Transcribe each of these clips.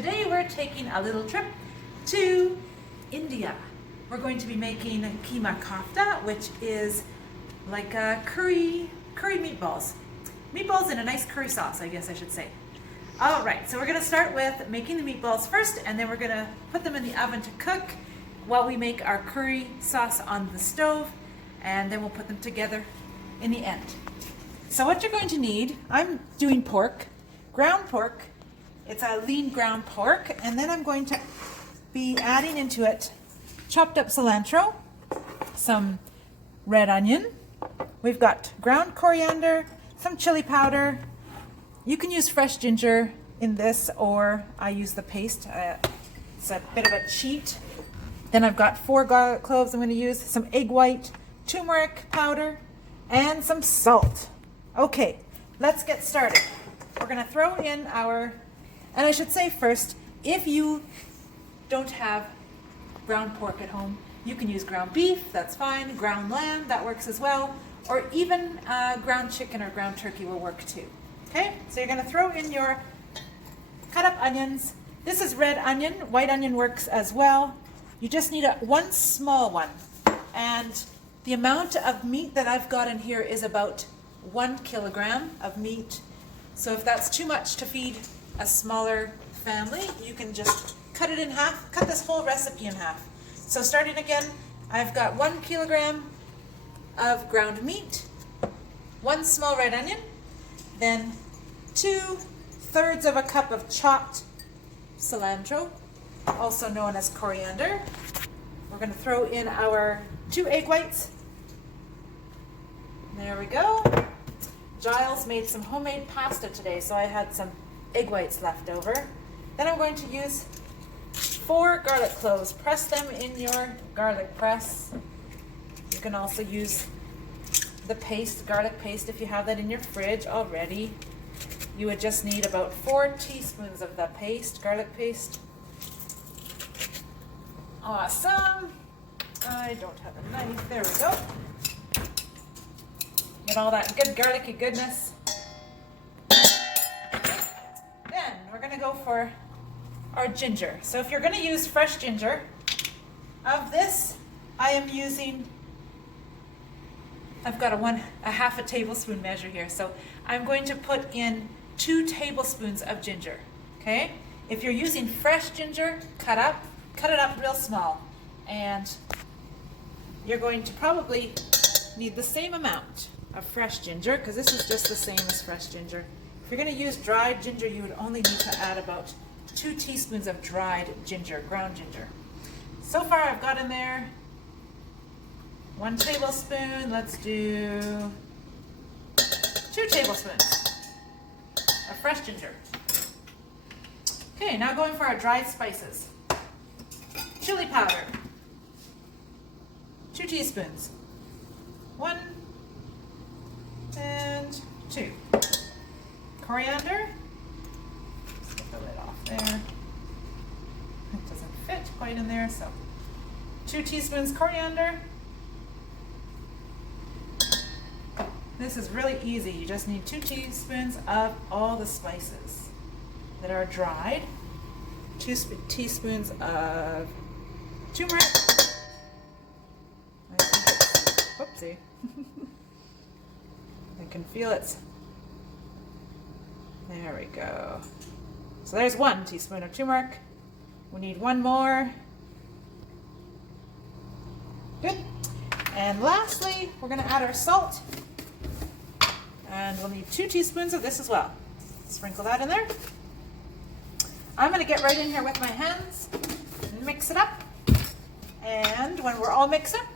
Today we're taking a little trip to India. We're going to be making Keema Kofta, which is like a curry meatballs. Meatballs in a nice curry sauce, I guess I should say. All right, so we're gonna start with making the meatballs first, and then we're gonna put them in the oven to cook while we make our curry sauce on the stove, and then we'll put them together in the end. So what you're going to need, I'm doing pork, ground pork. It's a lean ground pork, and then I'm going to be adding into it chopped up cilantro, some red onion. We've got ground coriander, some chili powder. You can use fresh ginger in this, or I use the paste. It's a bit of a cheat. Then I've got 4 garlic cloves I'm going to use, some egg white, turmeric powder, and some salt. Okay, let's get started. We're going to throw in our, and I should say first, if you don't have ground pork at home, you can use ground beef, that's fine, ground lamb, that works as well, or even ground chicken or ground turkey will work too. Okay, so you're going to throw in your cut up onions. This is red onion, white onion works as well. You just need one small one, and the amount of meat that I've got in here is about 1 kilogram of meat. So if that's too much to feed a smaller family, you can just cut it in half, cut this whole recipe in half. So starting again, I've got 1 kilogram of ground meat, 1 small red onion, then 2/3 of a cup of chopped cilantro, also known as coriander. We're going to throw in our 2 egg whites. There we go. Giles made some homemade pasta today, so I had some egg whites left over. Then I'm going to use 4 garlic cloves. Press them in your garlic press. You can also use the paste, garlic paste, if you have that in your fridge already. You would just need about 4 teaspoons of the paste, garlic paste. Awesome. I don't have a knife. There we go. Get all that good garlicky goodness. Then we're going to go for our ginger. So if you're going to use fresh ginger, of this I am using, I've got a half a tablespoon measure here. So I'm going to put in 2 tablespoons of ginger. Okay? If you're using fresh ginger, cut it up real small. And you're going to probably need the same amount of fresh ginger, because this is just the same as fresh ginger. If you're going to use dried ginger, you would only need to add about 2 teaspoons of dried ginger, ground ginger. So far I've got in there 1 tablespoon. Let's do 2 tablespoons of fresh ginger. Okay, now going for our dried spices. Chili powder, 2 teaspoons. 1 and 2. Coriander, let's get the lid off there. It doesn't fit quite in there, so 2 teaspoons coriander. This is really easy. You just need 2 teaspoons of all the spices that are dried. 2 teaspoons of turmeric. I think it's, whoopsie. I can feel it. There we go. So there's 1 teaspoon of turmeric. We need 1 more. Good. And lastly, we're going to add our salt. And we'll need 2 teaspoons of this as well. Sprinkle that in there. I'm going to get right in here with my hands and mix it up. And when we're all mixed up,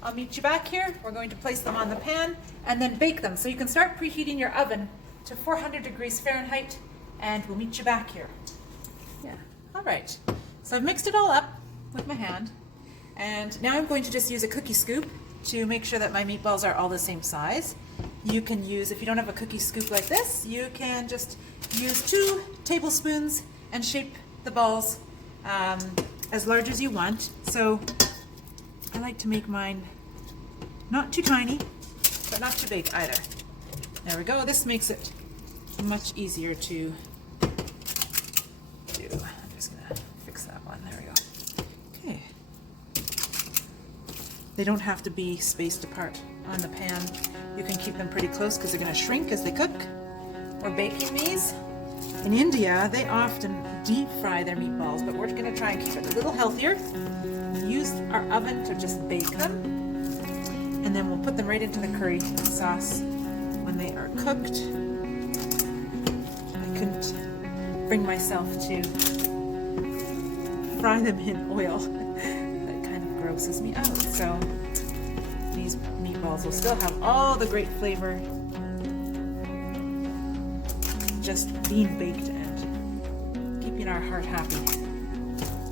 I'll meet you back here. We're going to place them on the pan and then bake them. So you can start preheating your oven to 400 degrees Fahrenheit, and we'll meet you back here. Yeah, all right. So I've mixed it all up with my hand, and now I'm going to just use a cookie scoop to make sure that my meatballs are all the same size. You can use, if you don't have a cookie scoop like this, you can just use 2 tablespoons and shape the balls as large as you want. So I like to make mine not too tiny, but not too big either. There we go. This makes it much easier to do. They don't have to be spaced apart on the pan. You can keep them pretty close because they're going to shrink as they cook. We're baking these. In India, they often deep fry their meatballs, but we're going to try and keep it a little healthier. Use our oven to just bake them, and then we'll put them right into the curry sauce when they are cooked. I couldn't bring myself to fry them in oil. That kind of grosses me out. So these meatballs will still have all the great flavor just being baked and keeping our heart happy,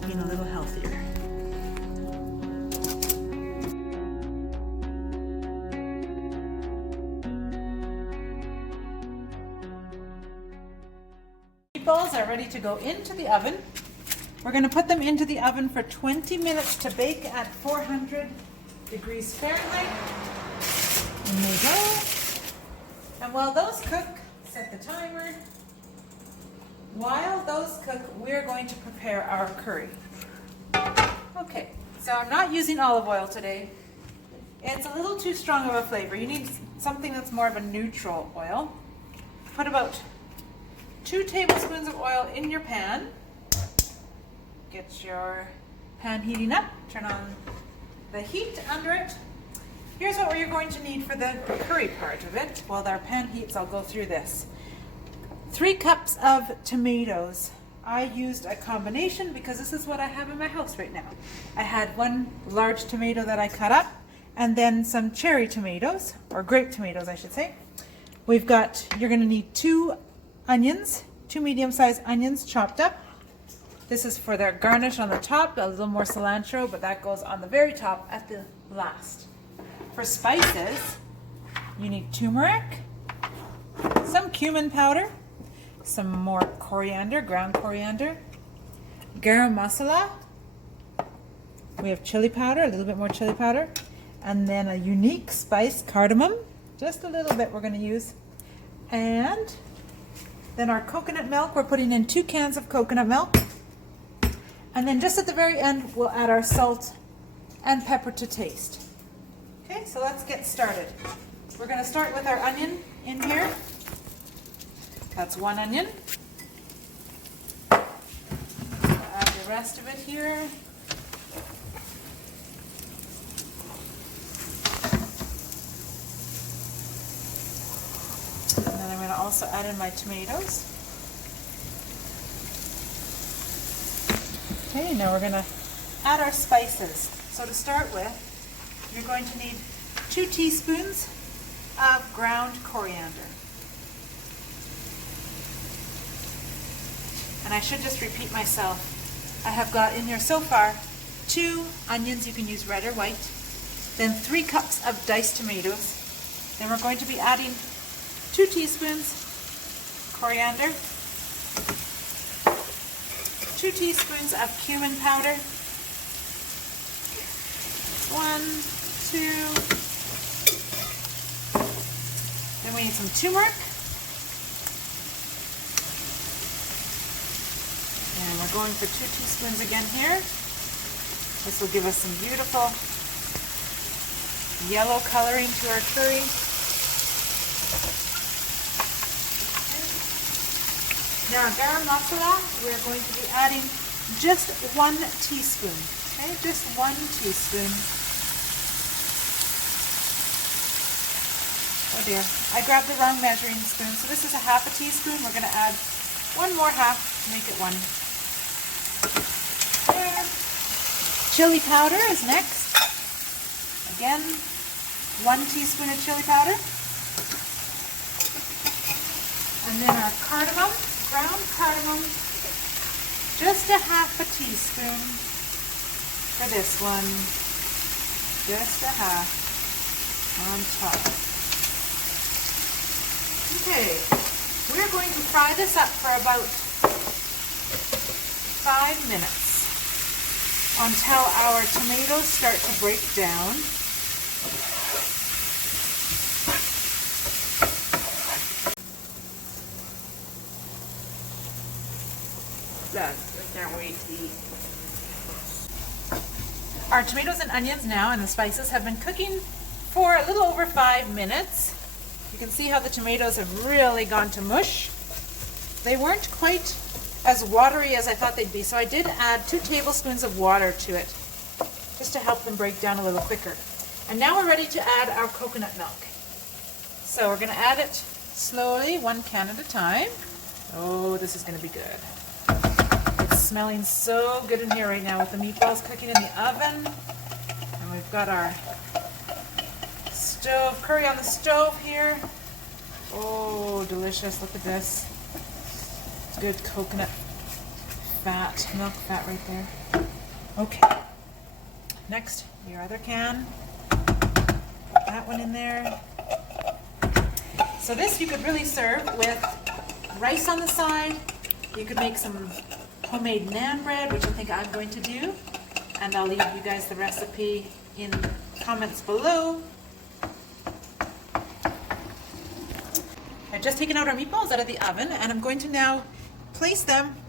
being a little healthier. Meatballs are ready to go into the oven. We're going to put them into the oven for 20 minutes to bake at 400 degrees Fahrenheit. And they go. And while those cook, set the timer. While those cook, we're going to prepare our curry. Okay, so I'm not using olive oil today. It's a little too strong of a flavor. You need something that's more of a neutral oil. Put about 2 tablespoons of oil in your pan. Get your pan heating up. Turn on the heat under it. Here's what you're going to need for the curry part of it. While our pan heats, I'll go through this. 3 cups of tomatoes. I used a combination because this is what I have in my house right now. I had 1 large tomato that I cut up, and then some cherry tomatoes, or grape tomatoes I should say. You're going to need 2 onions, 2 medium-sized onions chopped up. This is for their garnish on the top, a little more cilantro, but that goes on the very top at the last. For spices, you need turmeric, some cumin powder, some more coriander, ground coriander, garam masala. We have chili powder, a little bit more chili powder, and then a unique spice, cardamom, just a little bit we're going to use. And then our coconut milk, we're putting in 2 cans of coconut milk. And then just at the very end, we'll add our salt and pepper to taste. Okay, so let's get started. We're going to start with our onion in here. That's 1 onion. We'll add the rest of it here. And then I'm going to also add in my tomatoes. Okay, now we're going to add our spices. So to start with, you're going to need 2 teaspoons of ground coriander. And I should just repeat myself. I have got in here so far 2 onions, you can use red or white, then 3 cups of diced tomatoes. Then we're going to be adding 2 teaspoons coriander, 2 teaspoons of cumin powder, 1, 2, then we need some turmeric, and we're going for 2 teaspoons again here. This will give us some beautiful yellow coloring to our curry. Now, garam masala, we're going to be adding just 1 teaspoon. Okay, just 1 teaspoon. Oh dear, I grabbed the wrong measuring spoon. So this is a ½ teaspoon. We're going to add 1 more half to make it 1. There. Chili powder is next. Again, 1 teaspoon of chili powder. And then our cardamom. Ground cardamom, just a ½ teaspoon for this one, just a half on top. Okay, we're going to fry this up for about 5 minutes until our tomatoes start to break down. I can't wait to eat. our tomatoes and onions now and the spices have been cooking for a little over 5 minutes. You can see how the tomatoes have really gone to mush. They weren't quite as watery as I thought they'd be, so I did add 2 tablespoons of water to it just to help them break down a little quicker. And now we're ready to add our coconut milk. So we're going to add it slowly, 1 can at a time. Oh, this is going to be good. It's smelling so good in here right now with the meatballs cooking in the oven. And we've got our stove, curry on the stove here. Oh, delicious. Look at this. It's good coconut fat, milk fat right there. Okay. Next, your other can. Put that one in there. So this you could really serve with rice on the side. You could make some homemade naan bread, which I think I'm going to do. And I'll leave you guys the recipe in comments below. I've just taken out our meatballs out of the oven, and I'm going to now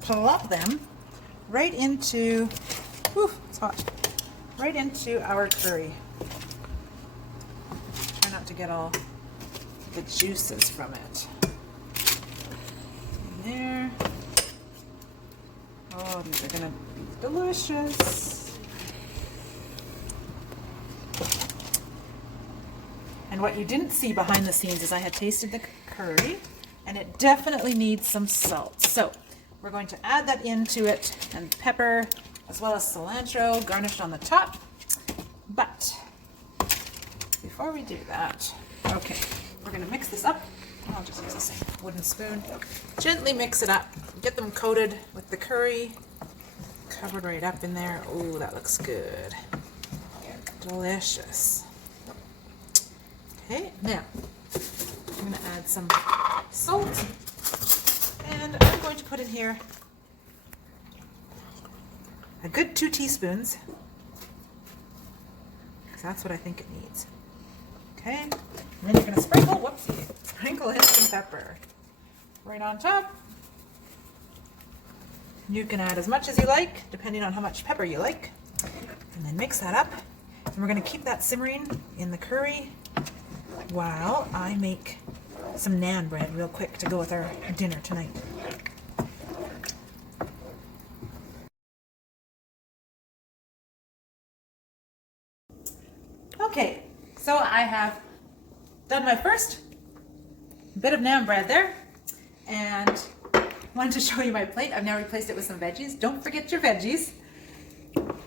plop them right into, whew, it's hot, right into our curry. Try not to get all the juices from it. In there. Oh, these are gonna be delicious. And what you didn't see behind the scenes is I had tasted the curry, and it definitely needs some salt. So we're going to add that into it, and pepper, as well as cilantro garnished on the top. But before we do that, okay, we're going to mix this up. I'll just use the same wooden spoon. Gently mix it up. Get them coated with the curry. Covered right up in there. Oh, that looks good. Delicious. Okay, now I'm going to add some salt. And I'm going to put in here a good 2 teaspoons. Because that's what I think it needs. Okay, and then you're going to sprinkle in some pepper right on top. You can add as much as you like, depending on how much pepper you like. And then mix that up. And we're going to keep that simmering in the curry while I make some naan bread real quick to go with our dinner tonight. Okay, so I have done my first bit of naan bread there, and wanted to show you my plate. I've now replaced it with some veggies. Don't forget your veggies.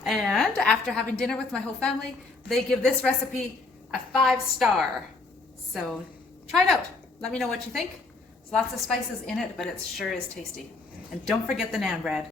And after having dinner with my whole family, they give this recipe a 5-star. So try it out. Let me know what you think. There's lots of spices in it, but it sure is tasty. And don't forget the naan bread.